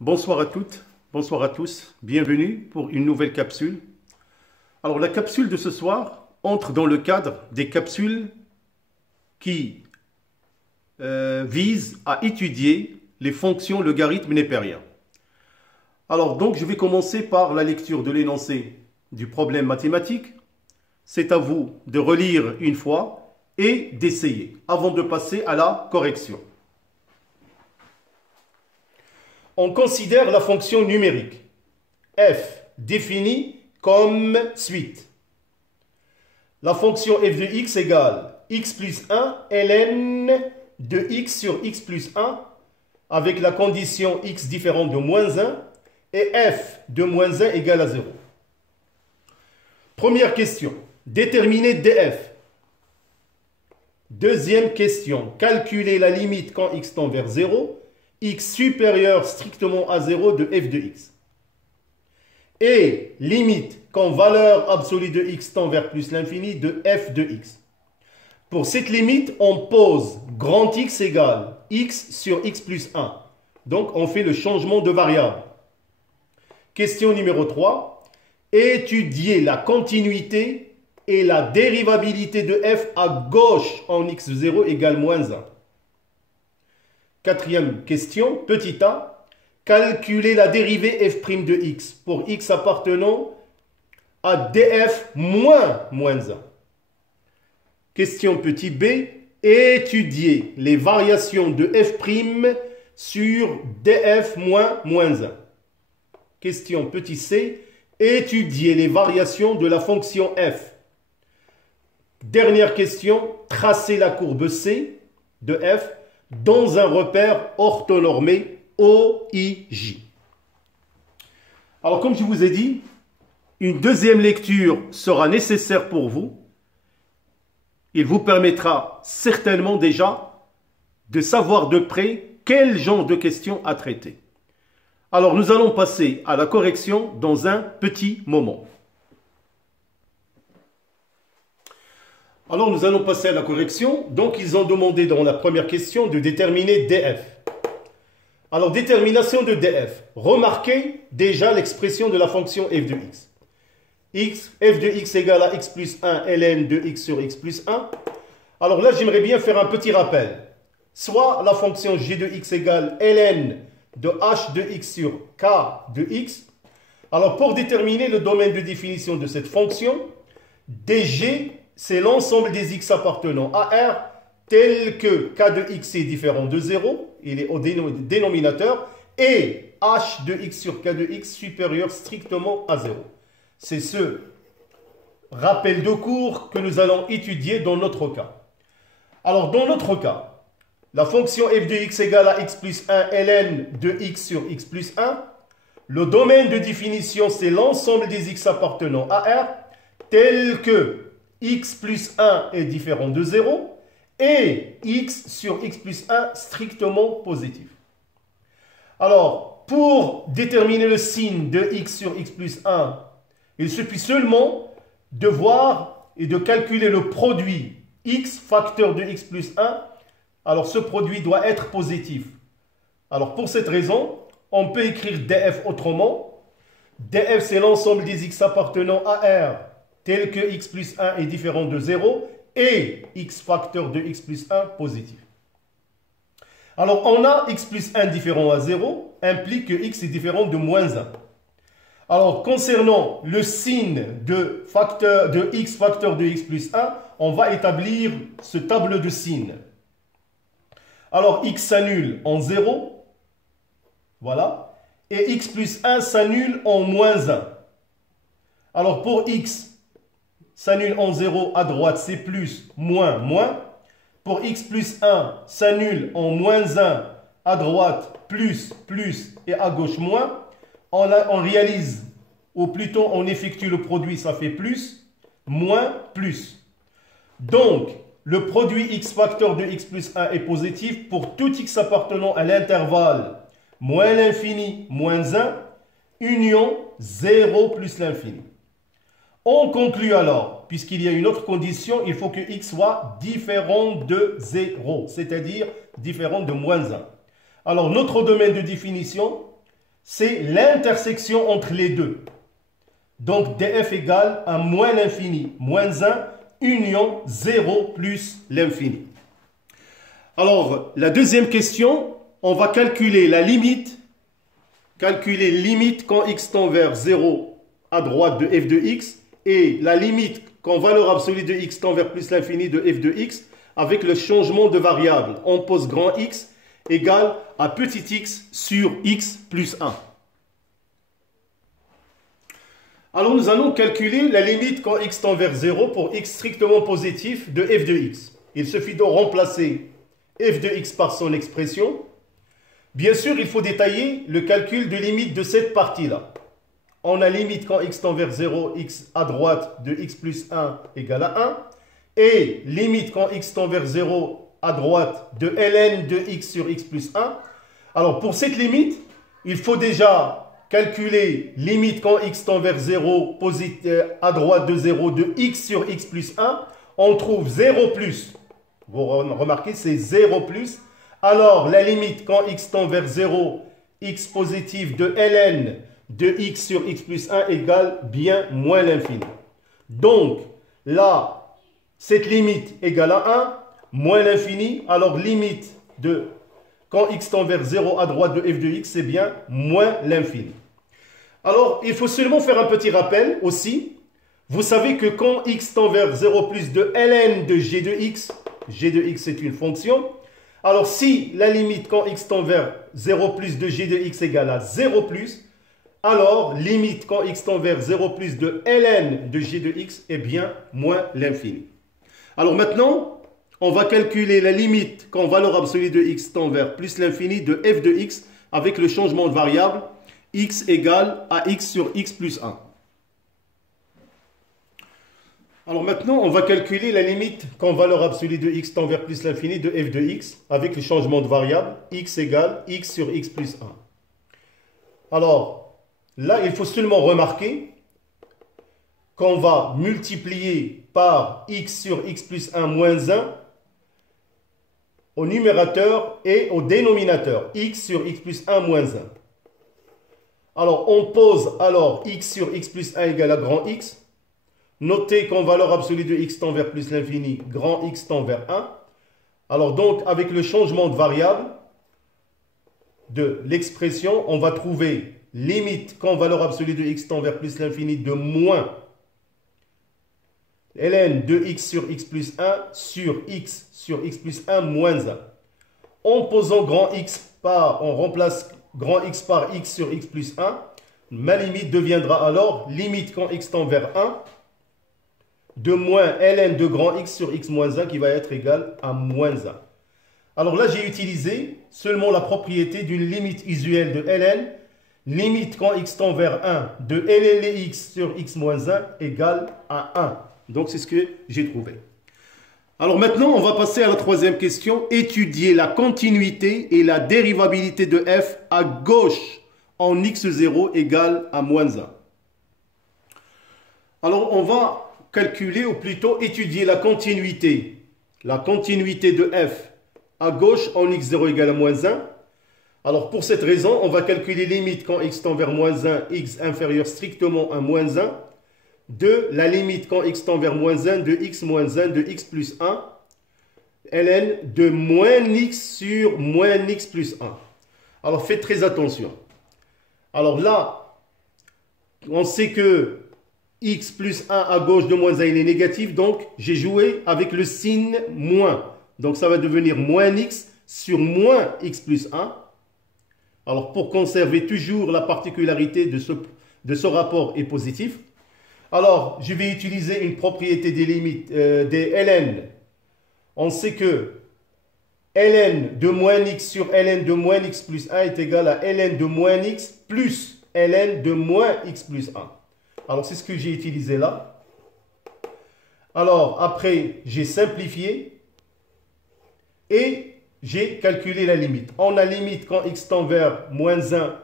Bonsoir à toutes, bonsoir à tous, bienvenue pour une nouvelle capsule. Alors la capsule de ce soir entre dans le cadre des capsules qui visent à étudier les fonctions logarithmes népériens. Alors donc je vais commencer par la lecture de l'énoncé du problème mathématique. C'est à vous de relire une fois et d'essayer avant de passer à la correction. On considère la fonction numérique f définie comme suit. La fonction f de x égale x plus 1 ln de x sur x plus 1 avec la condition x différente de moins 1 et f de moins 1 égale à 0. Première question, déterminer df. Deuxième question, calculer la limite quand x tend vers 0, x supérieur strictement à 0 de f de x. Et limite quand valeur absolue de x tend vers plus l'infini de f de x. Pour cette limite, on pose grand X égale x sur x plus 1. Donc, on fait le changement de variable. Question numéro 3. Étudier la continuité et la dérivabilité de f à gauche en x0 égale moins 1. Quatrième question, petit a. Calculer la dérivée f' de x pour x appartenant à df moins 1. Question petit b. Étudier les variations de f' sur df moins 1. Question petit c. Étudier les variations de la fonction f. Dernière question. Tracer la courbe c de f dans un repère orthonormé OIJ. Alors, comme je vous ai dit, une deuxième lecture sera nécessaire pour vous. Il vous permettra certainement déjà de savoir de près quel genre de questions à traiter. Alors, nous allons passer à la correction dans un petit moment. Alors, nous allons passer à la correction. Donc, ils ont demandé dans la première question de déterminer df. Alors, détermination de df. Remarquez déjà l'expression de la fonction f de x. F de x égale à x plus 1 ln de x sur x plus 1. Alors là, j'aimerais bien faire un petit rappel. Soit la fonction g de x égale ln de h de x sur k de x. Alors, pour déterminer le domaine de définition de cette fonction, dg, c'est l'ensemble des x appartenant à R tel que k de x est différent de 0, il est au dénominateur, et h de x sur k de x supérieur strictement à 0. C'est ce rappel de cours que nous allons étudier dans notre cas. Alors, dans notre cas, la fonction f de x égale à x plus 1 ln de x sur x plus 1, le domaine de définition, c'est l'ensemble des x appartenant à R tel que x plus 1 est différent de 0 et x sur x plus 1 strictement positif. Alors, pour déterminer le signe de x sur x plus 1, il suffit seulement de voir et de calculer le produit x facteur de x plus 1. Alors, ce produit doit être positif. Alors, pour cette raison, on peut écrire df autrement. df, c'est l'ensemble des x appartenant à R tel que x plus 1 est différent de 0 et x facteur de x plus 1 positif. Alors, on a x plus 1 différent à 0, implique que x est différent de moins 1. Alors, concernant le signe de x facteur de x plus 1, on va établir ce tableau de signes. Alors, x s'annule en 0, voilà, et x plus 1 s'annule en moins 1. Alors, pour x s'annule en 0 à droite, c'est plus, moins, moins. Pour x plus 1 s'annule en moins 1 à droite, plus, plus et à gauche, moins. On réalise, ou plutôt on effectue le produit, ça fait plus, moins, plus. Donc, le produit x facteur de x plus 1 est positif pour tout x appartenant à l'intervalle moins l'infini, moins 1, union 0 plus l'infini. On conclut alors, puisqu'il y a une autre condition, il faut que x soit différent de 0, c'est-à-dire différent de moins 1. Alors, notre domaine de définition, c'est l'intersection entre les deux. Donc df égale à moins l'infini, moins 1, union 0 plus l'infini. Alors, la deuxième question, on va calculer la limite. Calculer limite quand x tend vers 0 à droite de f de x et la limite quand valeur absolue de x tend vers plus l'infini de f de x avec le changement de variable. On pose grand X égale à petit x sur x plus 1. Alors nous allons calculer la limite quand x tend vers 0 pour x strictement positif de f de x. Il suffit de remplacer f de x par son expression. Bien sûr, il faut détailler le calcul de limite de cette partie-là. On a limite quand x tend vers 0, x à droite de x plus 1 égale à 1. Et limite quand x tend vers 0 à droite de ln de x sur x plus 1. Alors pour cette limite, il faut déjà calculer limite quand x tend vers 0 à droite de 0 de x sur x plus 1. On trouve 0 plus. Vous remarquez, c'est 0 plus. Alors, la limite quand x tend vers 0, x positif de ln de x sur x plus 1 égale bien moins l'infini. Donc, là, cette limite égale à 1, moins l'infini. Alors, limite de quand x tend vers 0 à droite de f de x, c'est bien moins l'infini. Alors, il faut seulement faire un petit rappel aussi. Vous savez que quand x tend vers 0 plus de ln de g de x c'est une fonction. Alors, si la limite quand x tend vers 0 plus de g de x égale à 0 plus, alors limite quand x tend vers 0 plus de ln de g de x est bien moins l'infini. Alors maintenant, on va calculer la limite quand valeur absolue de x tend vers plus l'infini de f de x avec le changement de variable x égale à x sur x plus 1. Alors maintenant, on va calculer la limite quand valeur absolue de x tend vers plus l'infini de f de x avec le changement de variable x égale x sur x plus 1. Alors, là, il faut seulement remarquer qu'on va multiplier par x sur x plus 1 moins 1 au numérateur et au dénominateur, x sur x plus 1 moins 1. Alors, on pose alors x sur x plus 1 égale à grand X. Notez qu'en valeur absolue de x tend vers plus l'infini, grand X tend vers 1. Alors donc, avec le changement de variable de l'expression, on va trouver limite quand valeur absolue de x tend vers plus l'infini de moins ln de x sur x plus 1 sur x plus 1 moins 1. En posant grand X par, on remplace grand X par x sur x plus 1, ma limite deviendra alors limite quand x tend vers 1 de moins ln de grand X sur x moins 1 qui va être égal à moins 1. Alors là, j'ai utilisé seulement la propriété d'une limite usuelle de ln, limite quand x tend vers 1 de ln x sur x moins 1 égale à 1. Donc c'est ce que j'ai trouvé. Alors maintenant, on va passer à la troisième question. Étudier la continuité et la dérivabilité de f à gauche en x0 égale à moins 1. Alors on va calculer ou plutôt étudier la continuité de f à gauche en x0 égale à moins 1. Alors pour cette raison, on va calculer limite quand x tend vers moins 1, x inférieur strictement à moins 1, de la limite quand x tend vers moins 1 de x moins 1 de x plus 1, ln de moins x sur moins x plus 1. Alors faites très attention. Alors là, on sait que x plus 1 à gauche de moins 1, il est négatif, donc j'ai joué avec le signe moins. Donc ça va devenir moins x sur moins x plus 1. Alors pour conserver toujours la particularité de ce rapport est positif, alors je vais utiliser une propriété des limites des ln. On sait que ln de moins x sur ln de moins x plus 1 est égal à ln de moins x plus ln de moins x plus 1. Alors, c'est ce que j'ai utilisé là. Alors, après, j'ai simplifié et j'ai calculé la limite. On a limite quand x tend vers moins 1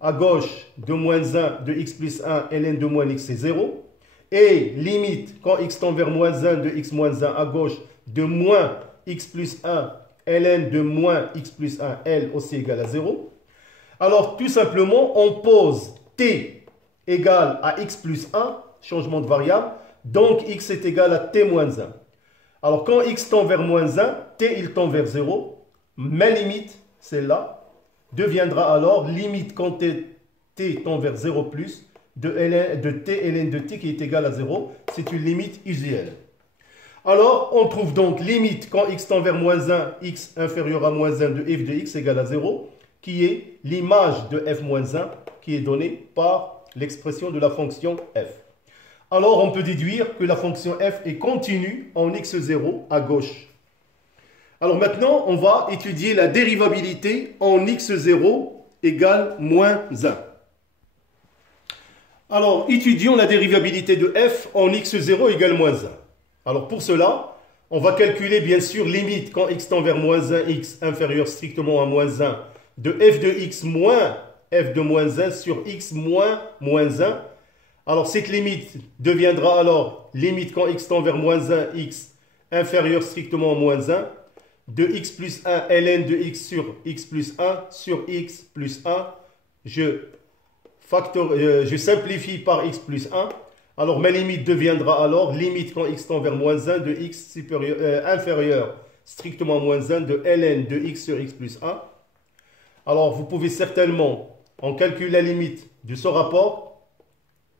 à gauche de moins 1 de x plus 1, ln de moins x, c'est 0. Et limite quand x tend vers moins 1 de x moins 1 à gauche de moins x plus 1, ln de moins x plus 1, L aussi égale à 0. Alors, tout simplement, on pose t égale à x plus 1, changement de variable, donc x est égal à t moins 1. Alors, quand x tend vers moins 1, t il tend vers 0, ma limite, celle-là, deviendra alors limite quand t tend vers 0 plus de t ln de t qui est égal à 0. C'est une limite usuelle. Alors, on trouve donc limite quand x tend vers moins 1, x inférieur à moins 1 de f de x égale à 0, qui est l'image de f moins 1 qui est donnée par l'expression de la fonction f. Alors, on peut déduire que la fonction f est continue en x0 à gauche. Alors maintenant, on va étudier la dérivabilité en x0 égale moins 1. Alors, étudions la dérivabilité de f en x0 égale moins 1. Alors pour cela, on va calculer bien sûr limite quand x tend vers moins 1, x inférieur strictement à moins 1, de f de x moins f de moins 1 sur x moins moins 1. Alors cette limite deviendra alors limite quand x tend vers moins 1, x inférieur strictement à moins 1, de x plus 1 ln de x sur x plus 1 sur x plus 1. Je simplifie par x plus 1. Alors ma limite deviendra alors limite quand x tend vers moins 1 de x inférieur strictement à moins 1 de ln de x sur x plus 1. Alors vous pouvez certainement, en calculer la limite de ce rapport,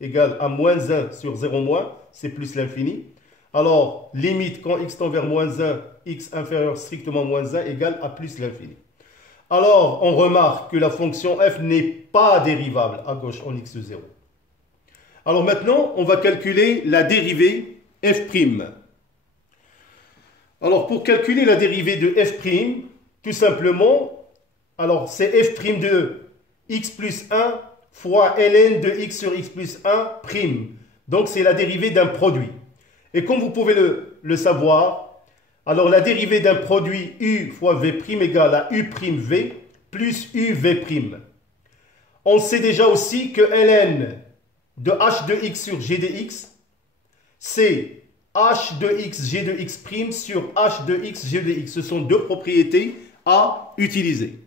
égale à moins 1 sur 0 moins, c'est plus l'infini. Alors limite quand x tend vers moins 1, x inférieur strictement à moins 1 égale à plus l'infini. Alors on remarque que la fonction f n'est pas dérivable à gauche en x0. Alors maintenant, on va calculer la dérivée f'. Alors pour calculer la dérivée de f', tout simplement, alors c'est f' de x plus 1 fois ln de x sur x plus 1 prime. Donc c'est la dérivée d'un produit. Et comme vous pouvez le savoir, alors la dérivée d'un produit u fois v' égale à u'v plus uv'. On sait déjà aussi que ln de h de x sur g de x, c'est h de x, g de x' sur h de x, g de x. Ce sont deux propriétés à utiliser.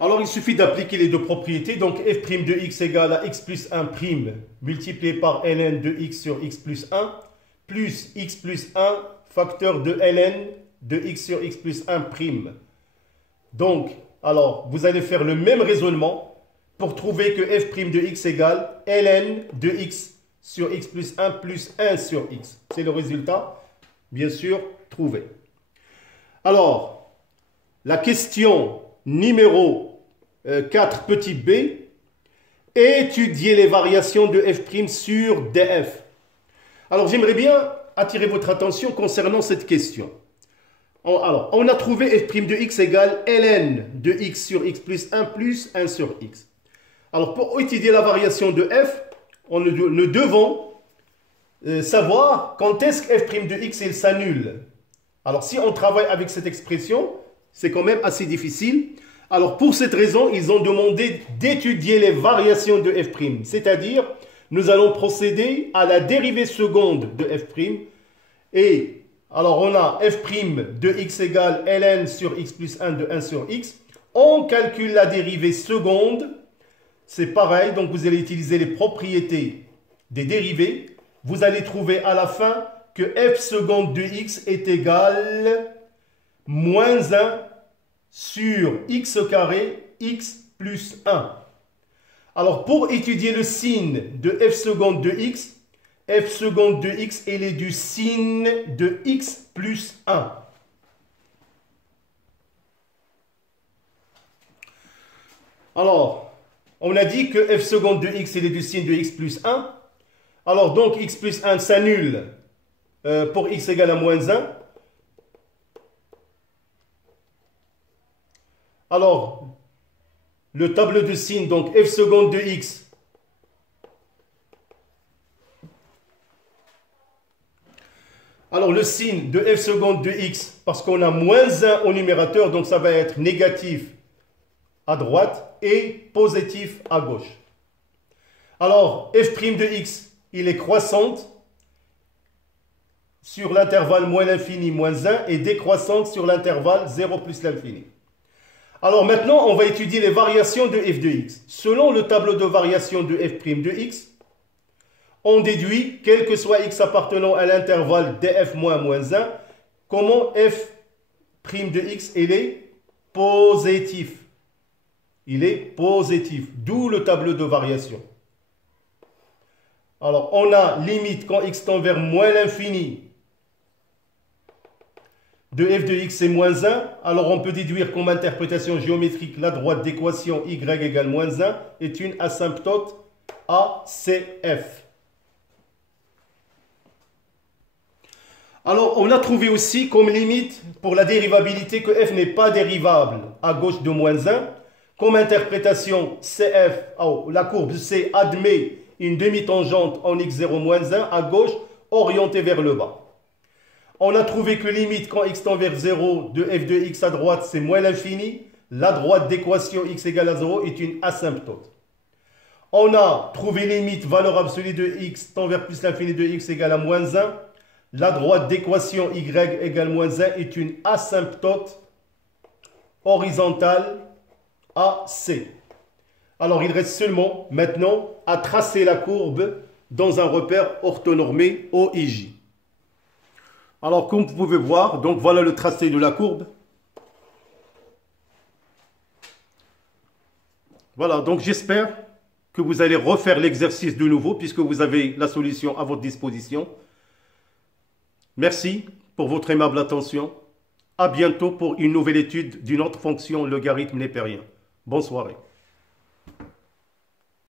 Alors, il suffit d'appliquer les deux propriétés. Donc, f' de x égale à x plus 1' multiplié par ln de x sur x plus 1, plus x plus 1 facteur de ln de x sur x plus 1'. Donc, alors, vous allez faire le même raisonnement pour trouver que f' de x égale ln de x sur x plus 1 plus 1 sur x. C'est le résultat, bien sûr, trouvé. Alors, la question numéro 4 petit b, étudier les variations de f' sur df. Alors, j'aimerais bien attirer votre attention concernant cette question. Alors, on a trouvé f' de x égale ln de x sur x plus 1 sur x. Alors, pour étudier la variation de f, nous devons savoir quand est-ce que f' de x il s'annule. Alors, si on travaille avec cette expression, c'est quand même assez difficile. Alors, pour cette raison, ils ont demandé d'étudier les variations de f'. C'est-à-dire, nous allons procéder à la dérivée seconde de f'. Et, alors, on a f' de x égale ln sur x plus 1 de 1 sur x. On calcule la dérivée seconde. C'est pareil, donc vous allez utiliser les propriétés des dérivés. Vous allez trouver à la fin que f seconde de x est égal moins 1 sur x carré, x plus 1. Alors, pour étudier le signe de f seconde de x il est du signe de x plus 1. Alors, on a dit que f seconde de x, il est du signe de x plus 1. Alors, donc, x plus 1 s'annule pour x égale à moins 1. Alors, le tableau de signes, donc f seconde de x. Alors, le signe de f seconde de x, parce qu'on a moins 1 au numérateur, donc ça va être négatif à droite et positif à gauche. Alors, f' de x, il est croissante sur l'intervalle moins l'infini moins 1 et décroissante sur l'intervalle 0 plus l'infini. Alors maintenant, on va étudier les variations de f de x. Selon le tableau de variation de f' de x, on déduit, quel que soit x appartenant à l'intervalle df moins 1, comment f' de x, il est positif. Il est positif, d'où le tableau de variation. Alors, on a limite quand x tend vers moins l'infini de f de x est moins 1. Alors, on peut déduire comme interprétation géométrique la droite d'équation y égale moins 1 est une asymptote ACF. Alors, on a trouvé aussi comme limite pour la dérivabilité que f n'est pas dérivable à gauche de moins 1. Comme interprétation, CF, la courbe C admet une demi-tangente en x0 moins 1 à gauche orientée vers le bas. On a trouvé que limite quand x tend vers 0 de f de x à droite c'est moins l'infini. La droite d'équation x égale à 0 est une asymptote. On a trouvé limite valeur absolue de x tend vers plus l'infini de x égale à moins 1. La droite d'équation y égale moins 1 est une asymptote horizontale AC. Alors il reste seulement maintenant à tracer la courbe dans un repère orthonormé OIJ. Alors comme vous pouvez voir, donc voilà le tracé de la courbe. Voilà, donc j'espère que vous allez refaire l'exercice de nouveau puisque vous avez la solution à votre disposition. Merci pour votre aimable attention. À bientôt pour une nouvelle étude d'une autre fonction logarithme népérien. Bonne soirée.